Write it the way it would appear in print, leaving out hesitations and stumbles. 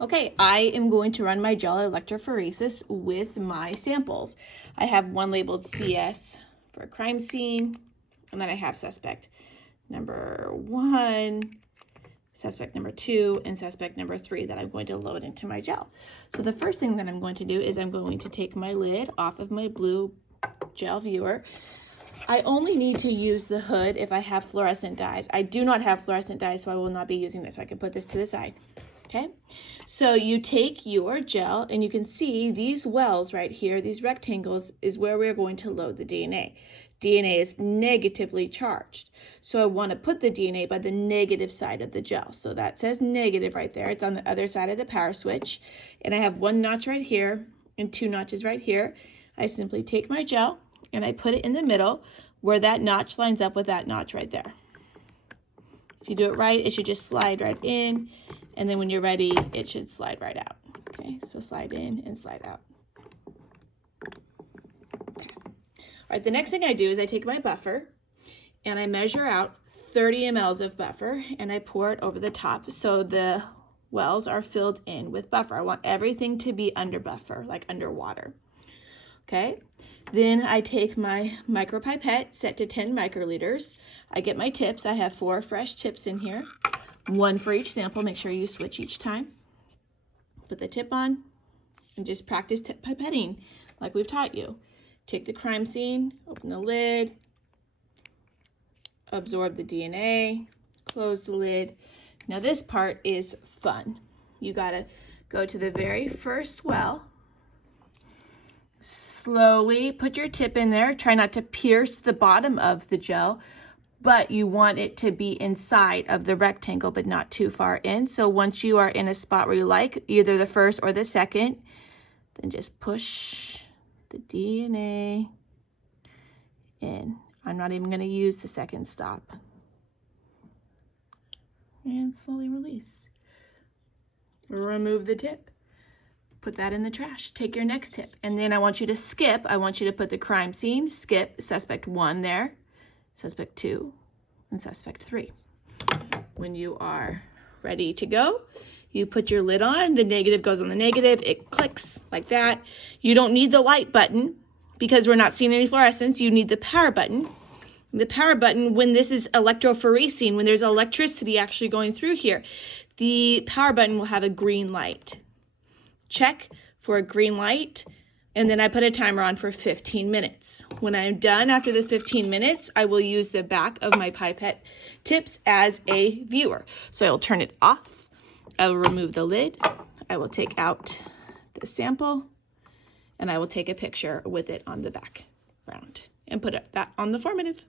Okay, I am going to run my gel electrophoresis with my samples. I have one labeled CS for a crime scene, and then I have suspect number 1, suspect number 2, and suspect number 3 that I'm going to load into my gel. So the first thing that I'm going to do is I'm going to take my lid off of my blue gel viewer. I only need to use the hood if I have fluorescent dyes. I do not have fluorescent dyes, so I will not be using this. So I can put this to the side. Okay, so you take your gel and you can see these wells right here, these rectangles, is where we're going to load the DNA. DNA is negatively charged. So I want to put the DNA by the negative side of the gel. So that says negative right there. It's on the other side of the power switch. And I have 1 notch right here and 2 notches right here. I simply take my gel and I put it in the middle where that notch lines up with that notch right there. If you do it right, it should just slide right in. And then when you're ready, it should slide right out. Okay, so slide in and slide out. Okay. All right, the next thing I do is I take my buffer and I measure out 30 mLs of buffer and I pour it over the top so the wells are filled in with buffer. I want everything to be under buffer, like underwater. Okay, then I take my micropipette set to 10 microliters. I get my tips. I have 4 fresh tips in here. 1 for each sample. Make sure you switch each time. Put the tip on and just practice pipetting like we've taught you. Take the crime scene, open the lid, absorb the DNA, close the lid. Now this part is fun. You gotta go to the very first well, slowly put your tip in there. Try not to pierce the bottom of the gel, but you want it to be inside of the rectangle, but not too far in. So once you are in a spot where you like, either the first or the second, then just push the DNA in. I'm not even going to use the second stop. And slowly release. Remove the tip. Put that in the trash. Take your next tip. And then I want you to skip. I want you to put the crime scene, skip suspect 1 there, suspect 2, and suspect 3. When you are ready to go, you put your lid on, the negative goes on the negative, it clicks like that. You don't need the light button because we're not seeing any fluorescence. You need the power button. The power button, when this is electrophoresing, when there's electricity actually going through here, the power button will have a green light. Check for a green light. And then I put a timer on for 15 minutes. When I'm done after the 15 minutes, I will use the back of my pipette tips as a viewer. So I will turn it off. I will remove the lid. I will take out the sample and I will take a picture with it on the background and put that on the formative.